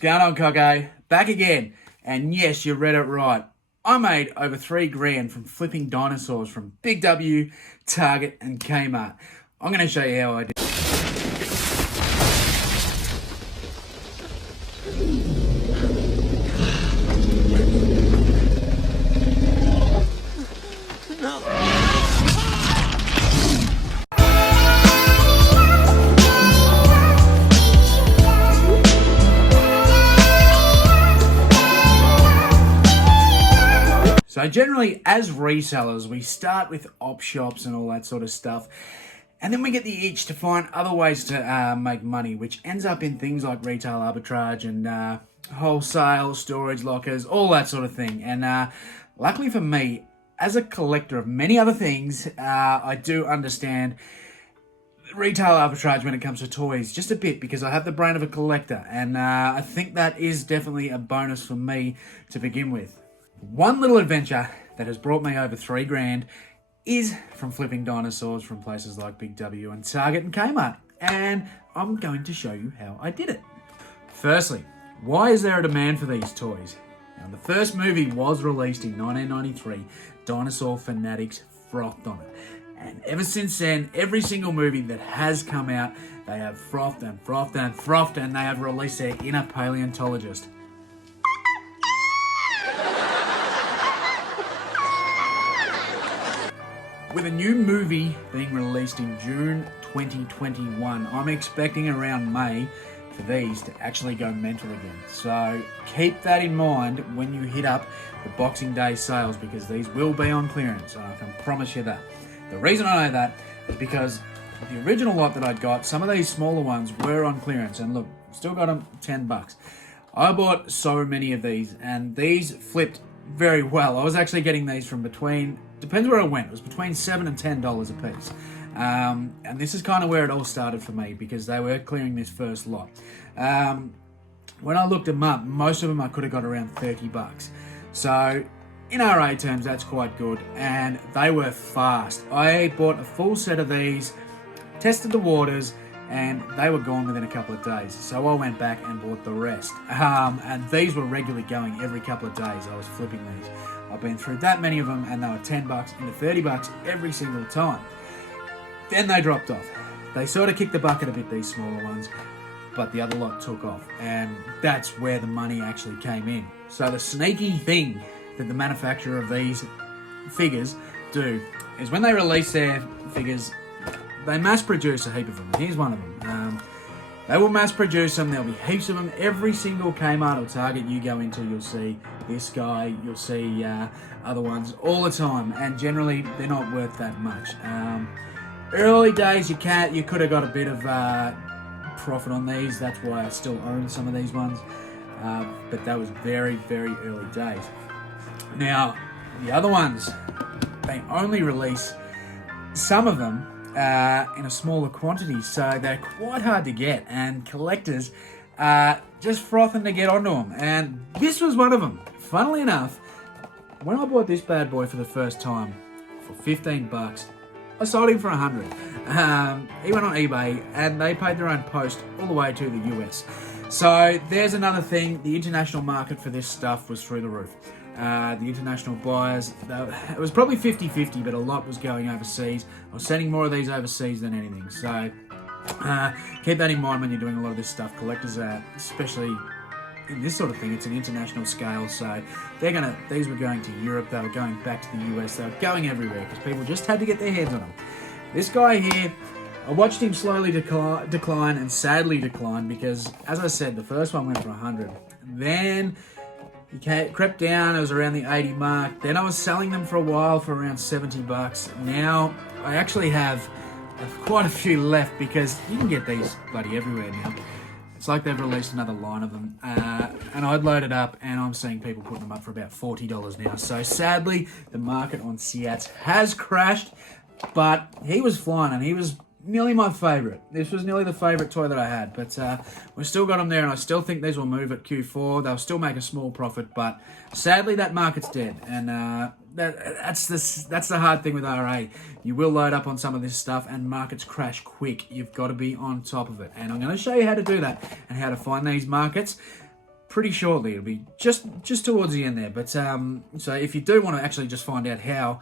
going on, Coco? Back again. And yes, you read it right. I made over $3,000 from flipping dinosaurs from Big W, Target, and Kmart. I'm going to show you how I did. So generally, as resellers, we start with op shops and all that sort of stuff. And then we get the itch to find other ways to make money, which ends up in things like retail arbitrage and wholesale, storage lockers, all that sort of thing. And luckily for me, as a collector of many other things, I do understand retail arbitrage when it comes to toys just a bit, because I have the brain of a collector. And I think that is definitely a bonus for me to begin with. One little adventure that has brought me over $3,000 is from flipping dinosaurs from places like Big W and Target and Kmart. And I'm going to show you how I did it. Firstly, why is there a demand for these toys? Now, the first movie was released in 1993. Dinosaur fanatics frothed on it. And ever since then, every single movie that has come out, they have frothed and frothed and frothed, and they have released their inner paleontologist. With a new movie being released in June 2021, I'm expecting around May for these to actually go mental again. So keep that in mind when you hit up the Boxing Day sales, because these will be on clearance, and I can promise you that. The reason I know that is because the original lot that I got, some of these smaller ones were on clearance, and look, still got them $10. I bought so many of these, and these flipped very well. I was actually getting these from between, depends where I went, it was between $7 and $10 a piece. And this is kind of where it all started for me, because they were clearing this first lot. When I looked them up, most of them I could have got around $30. So in RA terms, that's quite good, and they were fast. I bought a full set of these, tested the waters, and they were gone within a couple of days. So I went back and bought the rest. And these were regularly going every couple of days. I was flipping these. I've been through that many of them, and they were $10 into $30 every single time. Then they dropped off. They sort of kicked the bucket a bit, these smaller ones, but the other lot took off, and that's where the money actually came in. So the sneaky thing that the manufacturer of these figures do is when they release their figures, they mass produce a heap of them. Here's one of them. They will mass produce them. There'll be heaps of them. Every single Kmart or Target you go into, you'll see this guy, you'll see other ones all the time, and generally they're not worth that much. Early days, you could have got a bit of profit on these. That's why I still own some of these ones, but that was very, very early days. Now, the other ones, they only release some of them in a smaller quantity, so they're quite hard to get, and collectors are just frothing to get onto them, and this was one of them. Funnily enough, when I bought this bad boy for the first time for $15, I sold him for $100. He went on eBay, and they paid their own post all the way to the US. So there's another thing. The international market for this stuff was through the roof. The international buyers, it was probably 50-50, but a lot was going overseas. I was sending more of these overseas than anything. So keep that in mind when you're doing a lot of this stuff. Collectors are, especially in this sort of thing, it's an international scale. So these were going to Europe, they were going back to the US, they were going everywhere because people just had to get their hands on them. This guy here, I watched him slowly decline and sadly decline, because, as I said, the first one went for $100. Then he crept down, it was around the 80 mark. Then I was selling them for a while for around $70. Now I actually have quite a few left, because you can get these bloody everywhere now. It's like they've released another line of them. And I'd load it up, and I'm seeing people putting them up for about $40 now. So sadly, the market on Seats has crashed, but he was flying, and he was nearly my favourite. This was nearly the favourite toy that I had, but we've still got them there, and I still think these will move at Q4. They'll still make a small profit, but sadly that market's dead, and that's the hard thing with RA. You will load up on some of this stuff, and markets crash quick. You've got to be on top of it, and I'm going to show you how to do that and how to find these markets. pretty shortly. It'll be just towards the end there. But so if you do want to actually just find out how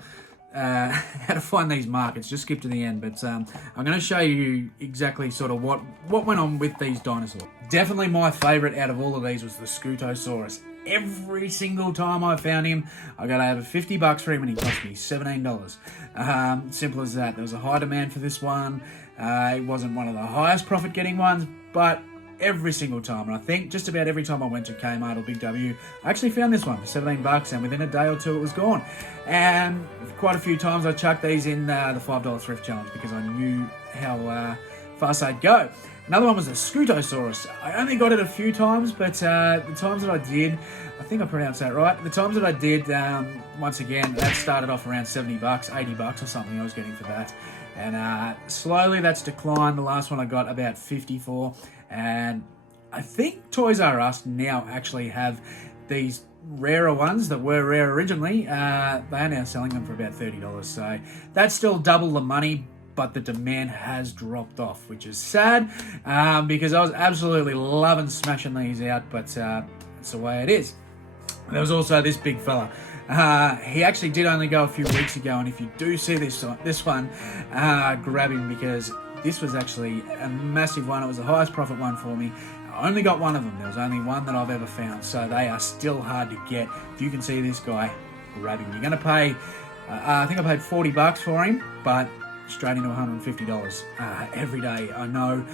to find these markets, just skip to the end. But I'm going to show you exactly sort of what went on with these dinosaurs. Definitely my favorite out of all of these was the Scutosaurus. Every single time I found him, I got over $50 for him, and he cost me $17. Simple as that. There was a high demand for this one. It wasn't one of the highest profit getting ones, but every single time, and I think just about every time I went to Kmart or Big W, I actually found this one for $17, and within a day or two it was gone. And quite a few times I chucked these in the $5 thrift challenge because I knew how fast they'd go. Another one was the Scutosaurus. I only got it a few times, but the times that I did, I think I pronounced that right. The times that I did, once again, that started off around $70, $80 or something I was getting for that. And slowly that's declined. The last one I got about 54. And I think Toys R Us now actually have these rarer ones that were rare originally. They are now selling them for about $30. So that's still double the money, but the demand has dropped off, which is sad because I was absolutely loving smashing these out, but it's the way it is. There was also this big fella. He actually did only go a few weeks ago, and if you do see this one, grab him, because this was actually a massive one. It was the highest profit one for me. I only got one of them. There was only one that I've ever found, so they are still hard to get. If you can see this guy, grab him. You're going to pay, I think I paid $40 for him, but straight into $150 every day. I know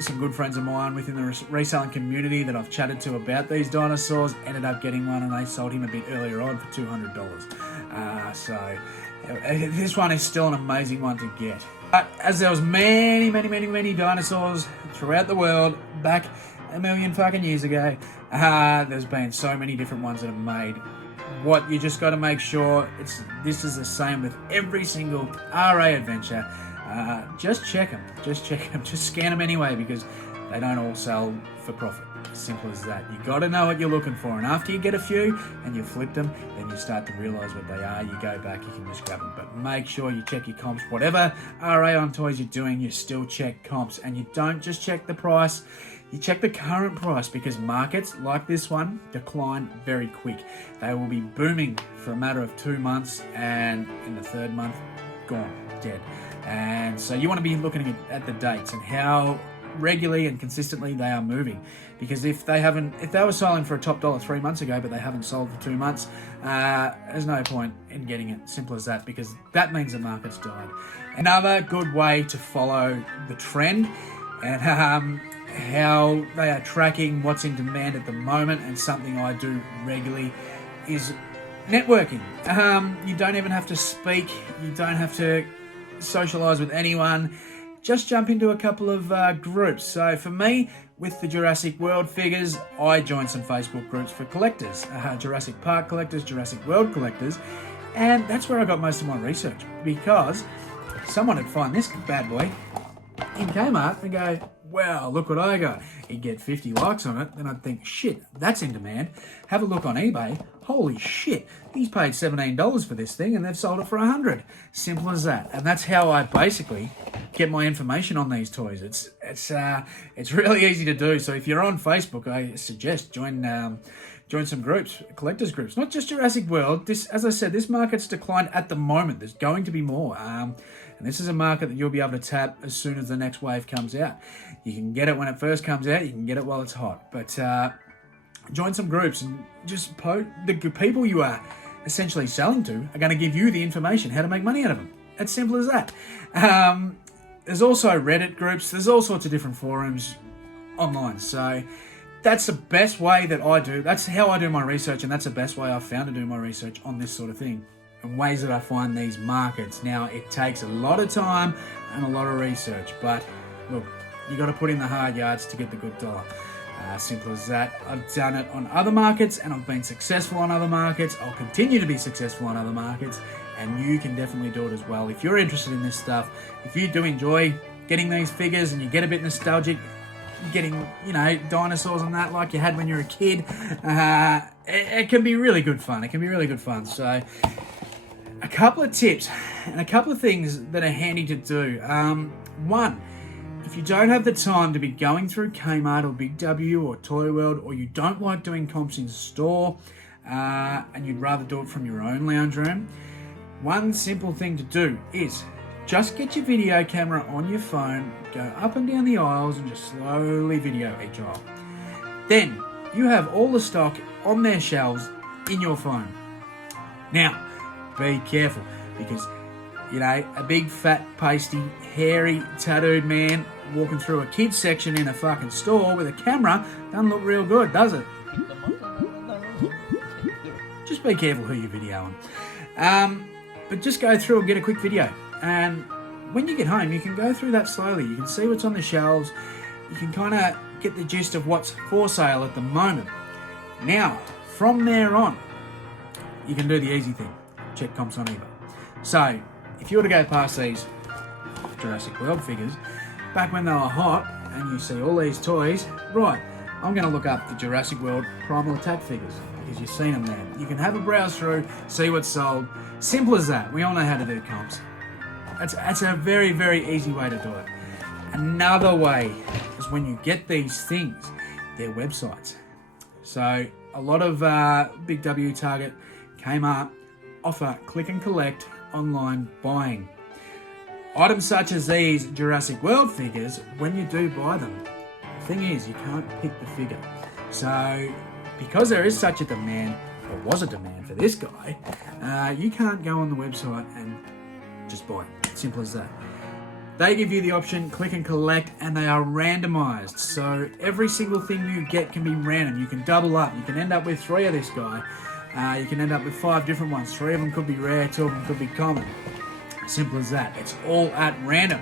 some good friends of mine within the reselling community that I've chatted to about these dinosaurs ended up getting one, and they sold him a bit earlier on for $200. So this one is still an amazing one to get. But as there was many dinosaurs throughout the world back a million fucking years ago, there's been so many different ones that are made. What you just got to make sure, this is the same with every single RA adventure. Just check them. Just scan them anyway, because they don't all sell for profit. Simple as that. You got to know what you're looking for, and after you get a few and you flip them, then you start to realize what they are. You go back, you can just grab them, but make sure you check your comps. Whatever RA on toys you're doing, you still check comps, and you don't just check the price. You check the current price, because markets like this one decline very quick. They will be booming for a matter of 2 months, and in the third month, gone, dead. And so you want to be looking at the dates and how regularly and consistently they are moving, because if they were selling for a top dollar 3 months ago but they haven't sold for 2 months, there's no point in getting it. Simple as that, because that means the market's died. Another good way to follow the trend and how they are tracking what's in demand at the moment, and something I do regularly, is networking. You don't even have to speak, you don't have to socialize with anyone. Just jump into a couple of groups. So for me, with the Jurassic World figures, I joined some Facebook groups for collectors, Jurassic Park collectors, Jurassic World collectors, and that's where I got most of my research, because someone would find this bad boy in Kmart and go, wow, look what I got. He'd get 50 likes on it, then I'd think, shit, that's in demand. Have a look on eBay. Holy shit, he's paid $17 for this thing and they've sold it for $100. Simple as that. And that's how I basically get my information on these toys. It's really easy to do. So if you're on Facebook, I suggest join some groups, collectors groups, not just Jurassic World. This, as I said, this market's declined at the moment. There's going to be more. And this is a market that you'll be able to tap as soon as the next wave comes out. You can get it when it first comes out. You can get it while it's hot. But join some groups and just the people you are essentially selling to are going to give you the information how to make money out of them. It's simple as that. There's also Reddit groups. There's all sorts of different forums online. So that's the best way that I do. That's how I do my research, and that's the best way I've found to do my research on this sort of thing. And ways that I find these markets. Now, it takes a lot of time and a lot of research, but look, you got to put in the hard yards to get the good dollar. Simple as that. I've done it on other markets, and I've been successful on other markets. I'll continue to be successful on other markets, and you can definitely do it as well. If you're interested in this stuff, if you do enjoy getting these figures and you get a bit nostalgic, getting, dinosaurs and that like you had when you were a kid, it can be really good fun. It can be really good fun. So a couple of tips and a couple of things that are handy to do. One, if if you don't have the time to be going through Kmart or Big W or Toy World, or you don't like doing comps in store, and you'd rather do it from your own lounge room, one simple thing to do is just get your video camera on your phone, go up and down the aisles and just slowly video each aisle. Then you have all the stock on their shelves in your phone. Now, be careful, because a big fat pasty hairy tattooed man walking through a kids section in a fucking store with a camera doesn't look real good, does it? Just be careful who you're videoing. But just go through and get a quick video. And when you get home, you can go through that slowly. You can see what's on the shelves. You can kind of get the gist of what's for sale at the moment. Now, from there on, you can do the easy thing. Check comps on eBay. So, if you were to go past these Jurassic World figures, back when they were hot, and you see all these toys, right, I'm going to look up the Jurassic World Primal Attack figures, because you've seen them there. You can have a browse through, see what's sold. Simple as that. We all know how to do comps. That's a very, very easy way to do it. Another way is when you get these things, their websites. So a lot of Big W, Target, Kmart offer click and collect online buying. Items such as these Jurassic World figures, when you do buy them, the thing is you can't pick the figure. So because there is such a demand, or was a demand for this guy, you can't go on the website and just buy it. Simple as that. They give you the option, click and collect, and they are randomized. So every single thing you get can be random. You can double up. You can end up with 3 of this guy. You can end up with 5 different ones. 3 of them could be rare, 2 of them could be common. Simple as that. It's all at random.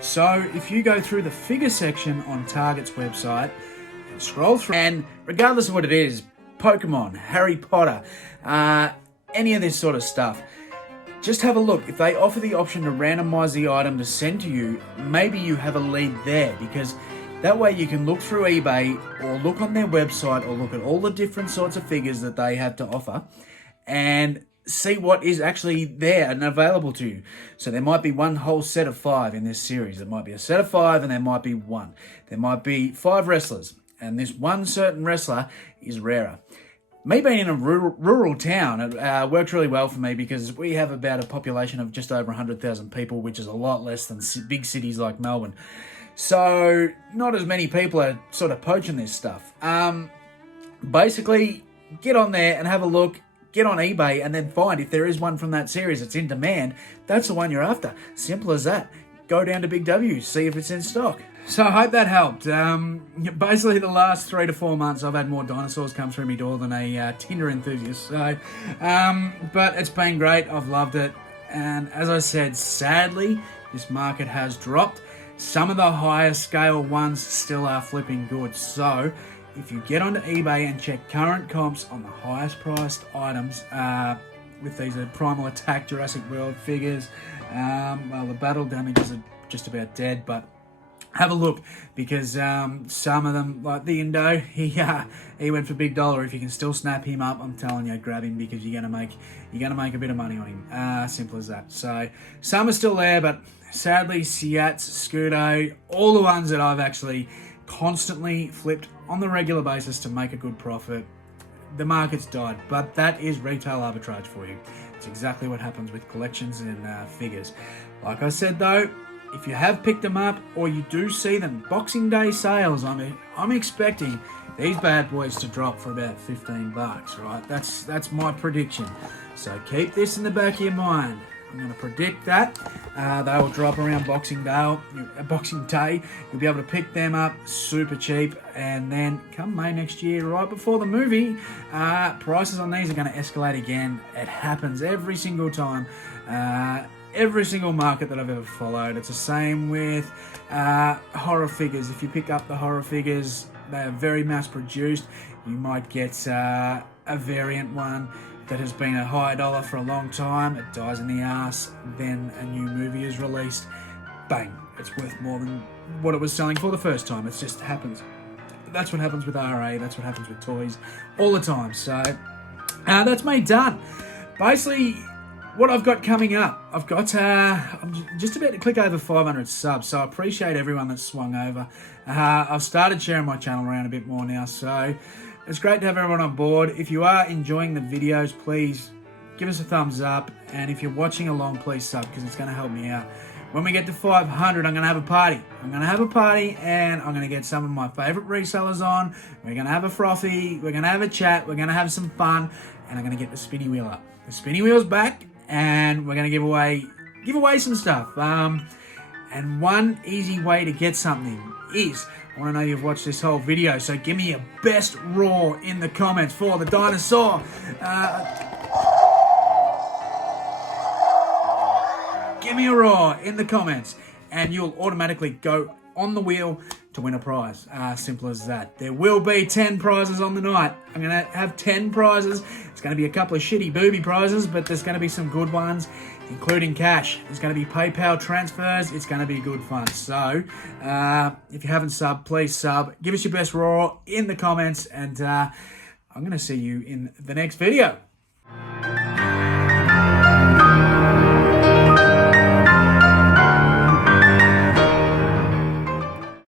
So if you go through the figure section on Target's website and scroll through, and regardless of what it is, Pokemon, Harry Potter, any of this sort of stuff, just have a look. If they offer the option to randomize the item to send to you, maybe you have a lead there, because that way you can look through eBay or look on their website or look at all the different sorts of figures that they have to offer and see what is actually there and available to you. So there might be one whole set of 5 in this series. There might be a set of 5 and there might be 1. There might be 5 wrestlers and this one certain wrestler is rarer. Me being in a rural town, it worked really well for me because we have about a population of just over 100,000 people, which is a lot less than big cities like Melbourne. So not as many people are sort of poaching this stuff. Basically, get on there and have a look. Get on eBay and then find if there is one from that series that's in demand. That's the one you're after. Simple as that. Go down to Big W, see if it's in stock. So I hope that helped. Basically, the last 3 to 4 months, I've had more dinosaurs come through my door than a Tinder enthusiast. So, but it's been great. I've loved it. And as I said, sadly, this market has dropped. Some of the higher scale ones still are flipping good. So if you get onto eBay and check current comps on the highest priced items, with these Primal Attack Jurassic World figures, well, the battle damages are just about dead, but have a look, because some of them, like the Indo, he went for big dollar. If you can still snap him up, I'm telling you, grab him, because you're gonna make a bit of money on him. Simple as that. So some are still there, but sadly, Seats, Scudo, all the ones that I've actually constantly flipped on the regular basis to make a good profit, the market's died. But that is retail arbitrage for you. It's exactly what happens with collections and figures. Like I said though, if you have picked them up or you do see them, Boxing Day sales, I'm expecting these bad boys to drop for about $15, right? That's my prediction. So keep this in the back of your mind. I'm going to predict that they will drop around Boxing Day. You'll be able to pick them up super cheap, and then come May next year, right before the movie, prices on these are going to escalate again. It happens every single time. Every single market that I've ever followed. It's the same with horror figures. If you pick up the horror figures, they are very mass produced. You might get a variant one that has been a high dollar for a long time. It dies in the ass. Then a new movie is released. Bang. It's worth more than what it was selling for the first time. It just happens. That's what happens with RA. That's what happens with toys all the time. So that's me done. Basically, what I've got coming up. I'm just about to click over 500 subs, so I appreciate everyone that's swung over. I've started sharing my channel around a bit more now, so it's great to have everyone on board. If you are enjoying the videos, please give us a thumbs up, and if you're watching along, please sub, because it's going to help me out. When we get to 500, I'm going to have a party. And I'm going to get some of my favorite resellers on. We're going to have a frothy, we're going to have a chat, we're going to have some fun, and I'm going to get the spinny wheel up. The spinny wheel's back, and we're going to give away some stuff. And one easy way to get something is, I want to know you've watched this whole video, so give me your best roar in the comments for the dinosaur. Give me a roar in the comments, and you'll automatically go on the wheel to win a prize. Simple as that. There will be 10 prizes on the night. I'm going to have 10 prizes. It's going to be a couple of shitty booby prizes, but there's going to be some good ones, including cash. There's going to be PayPal transfers. It's going to be good fun. So if you haven't subbed, please sub. Give us your best roar in the comments, and I'm going to see you in the next video.